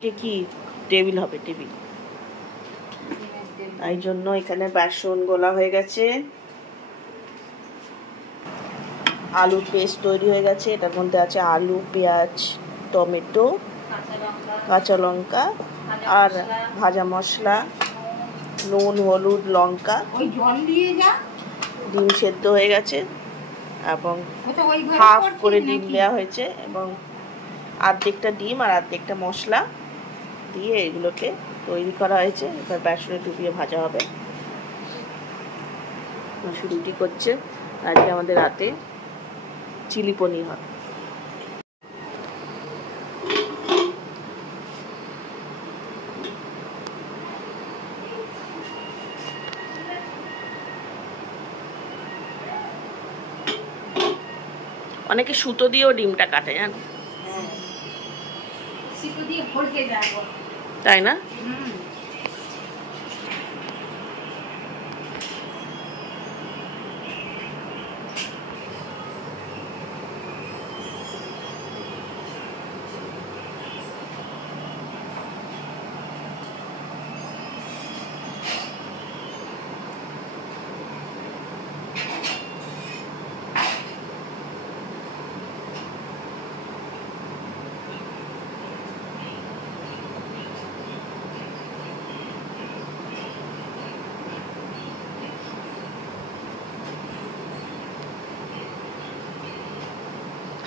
কি টেবিল হবে, টেবিল। এই জন্য এখানে বেসন গোলা হয়ে গেছে, আলুর পেস্ট তৈরি হয়ে গেছে। এটার মধ্যে আছে আলু, পেঁয়াজ, টমেটো, কাঁচা লঙ্কা আর ভাজা মশলা, নুন, হলুদ, লঙ্কা, ডিম সেদ্ধ হয়ে গেছে এবং হাফ করে ডিম দেওয়া হয়েছে এবং অর্ধেকটা ডিম আর অর্ধেকটা মশলা দিয়ে এগুলোকে তৈরি করা হয়েছে। এবার বেসনে ডুবিয়ে ভাজা হবে। রুটি করছে। আজকে আমাদের রাতে চিলি পনির হবে। অনেকে সুতো দিয়েও ডিমটা কাটে, জানো? তাই না?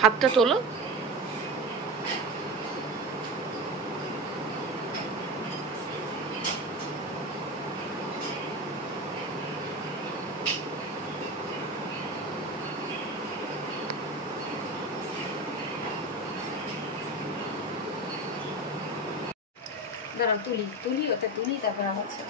হাতটা তোলো। তুলি তুলি ওটা তুলি তারপর হচ্ছে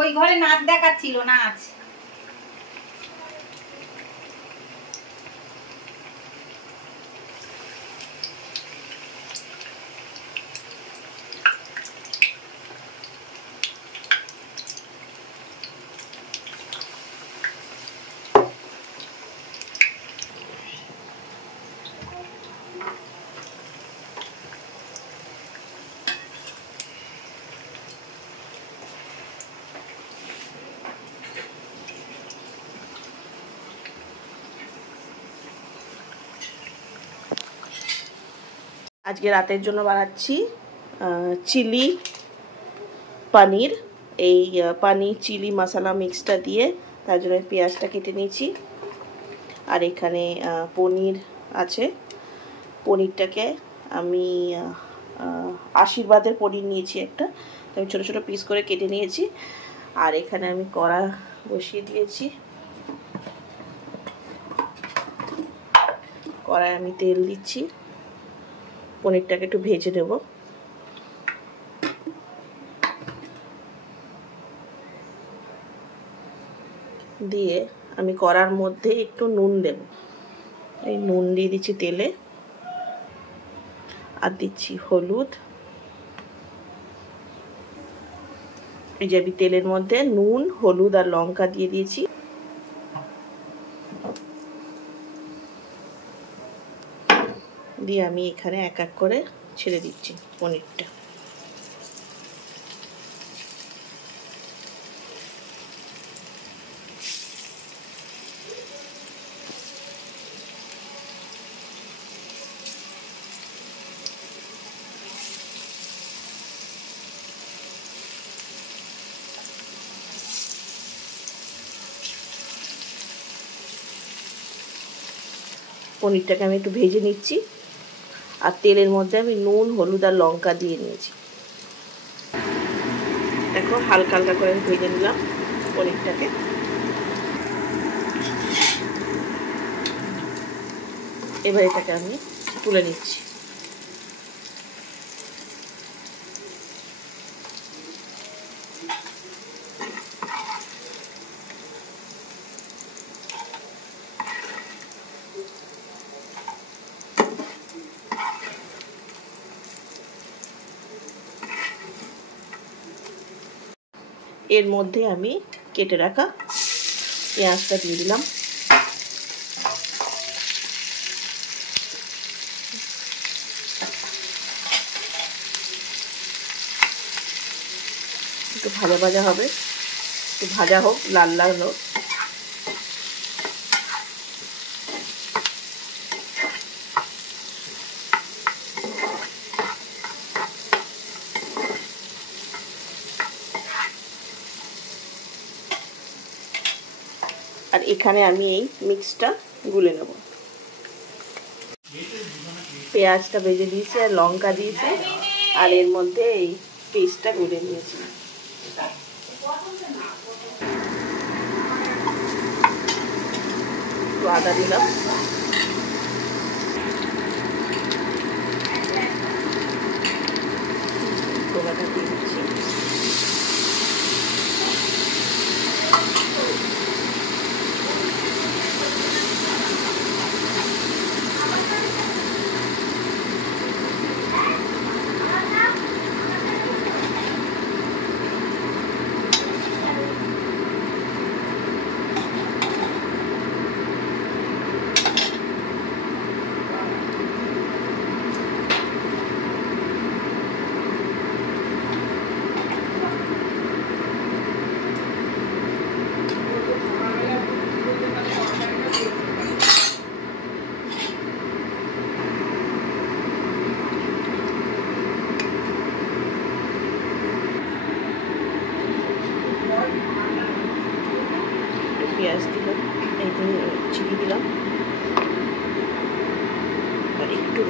ওই ঘরে নাচ দেখাচ্ছিল, নাচ। আজকে রাতের জন্য বানাচ্ছি চিলি পনির। এই পনির চিলি মশলা মিক্সটা দিয়ে তার জন্য পেঁয়াজটা কেটে নিয়েছি। আর এখানে পনির আছে। পনিরটাকে আমি আশীর্বাদের পনির নিয়েছি একটা, আমি ছোটো ছোটো পিস করে কেটে নিয়েছি। আর এখানে আমি কড়া বসিয়ে দিয়েছি। কড়ায় আমি তেল দিচ্ছি, পনিরটাকে একটু ভেজে নেব। দিয়ে আমি কড়ার মধ্যে একটু নুন দেব। এই নুন দিয়ে দিচ্ছি তেলে, আর দিচ্ছি হলুদ। এই যে আমি তেলের মধ্যে নুন, হলুদ আর লঙ্কা দিয়ে দিয়েছি। দিয়ে আমি এখানে এক এক করে ছেড়ে দিচ্ছি পনিরটা। পনিরটাকে আমি একটু ভেজে নিচ্ছি। আর তেলের মধ্যে আমি নুন, হলুদ আর লঙ্কা দিয়ে নিয়েছি। দেখো হালকা হালকা করে ভেজে নিলাম পনিরটাকে। এবার এটাকে আমি তুলে নিচ্ছি। এর মধ্যে আমি কেটে রাখা পেঁয়াজটা দিয়ে দিলাম। একটু ভাজা ভাজা হবে, একটু ভাজা হোক, লাল লাল হোক। আর এখানে আমি এই মিক্সটা গুলে নেব। পেঁয়াজটা ভেজে দিয়েছি আর লঙ্কা দিয়েছি, আর এর মধ্যে এই পেস্টটা গুলে নিয়েছি। একটু আদা দিলাম, ছোলাটা দিয়ে দিচ্ছি। পেঁয়াজ দিলাম, চিনি দিলাম আর একটু